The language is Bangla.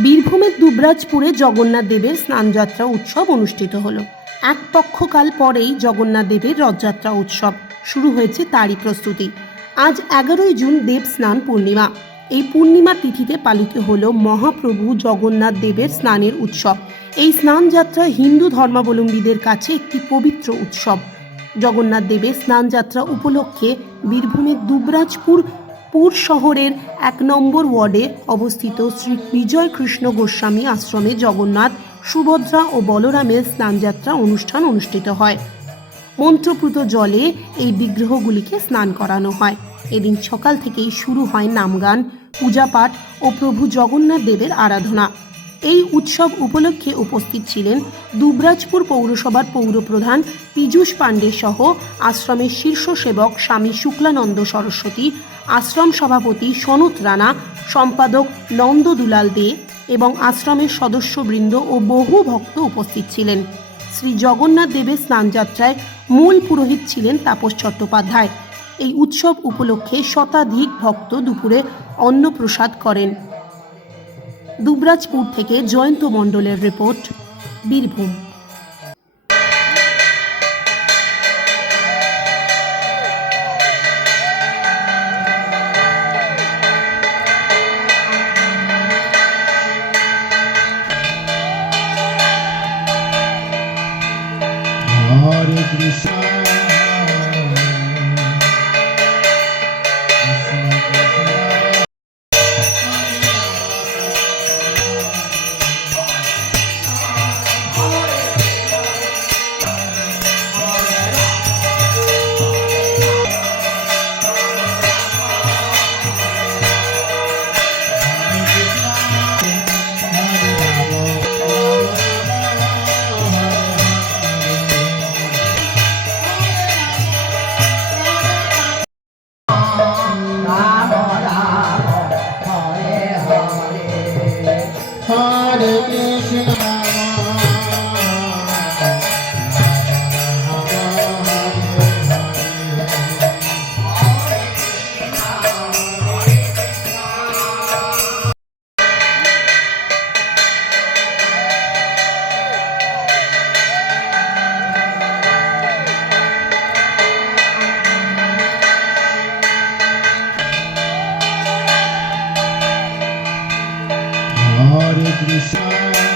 বীরভূমের দুবরাজপুরে জগন্নাথ দেবের স্নানযাত্রা উৎসব অনুষ্ঠিত হলো। এক পক্ষকাল পরেই জগন্নাথ দেবের রথযাত্রা উৎসব শুরু হয়েছে তারই প্রস্তুতি। আজ এগারোই জুন দেব স্নান পূর্ণিমা। এই পূর্ণিমা তিথিতে পালিত হলো মহাপ্রভু জগন্নাথ দেবের স্নানের উৎসব। এই স্নানযাত্রা হিন্দু ধর্মাবলম্বীদের কাছে একটি পবিত্র উৎসব। জগন্নাথ দেবের স্নানযাত্রা উপলক্ষে বীরভূমের দুবরাজপুর পুর শহরের এক নম্বর ওয়ার্ডে অবস্থিত শ্রী বিজয় কৃষ্ণ গোস্বামী আশ্রমে জগন্নাথ, সুভদ্রা ও বলরামের স্নানযাত্রা অনুষ্ঠান অনুষ্ঠিত হয়। মন্ত্রপ্রুত জলে এই বিগ্রহগুলিকে স্নান করানো হয়। এদিন সকাল থেকেই শুরু হয় নামগান, পূজাপাঠ ও প্রভু জগন্নাথ দেবের আরাধনা। এই উৎসব উপলক্ষে উপস্থিত ছিলেন দুবরাজপুর পৌরসভার পৌরপ্রধান পীযূষ পাণ্ডে সহ আশ্রমের শীর্ষ সেবক স্বামী শুক্লানন্দ সরস্বতী, আশ্রম সভাপতি সনুত রানা, সম্পাদক নন্দ দুলাল দে এবং আশ্রমের সদস্যবৃন্দ ও বহু ভক্ত উপস্থিত ছিলেন। শ্রী জগন্নাথ দেবের স্নানযাত্রায় মূল পুরোহিত ছিলেন তাপস চট্টোপাধ্যায়। এই উৎসব উপলক্ষে শতাধিক ভক্ত দুপুরে অন্নপ্রসাদ করেন। দুবরাজপুর থেকে জয়ন্ত মণ্ডলের report Birbhum. Hare Krishna Hare Krishna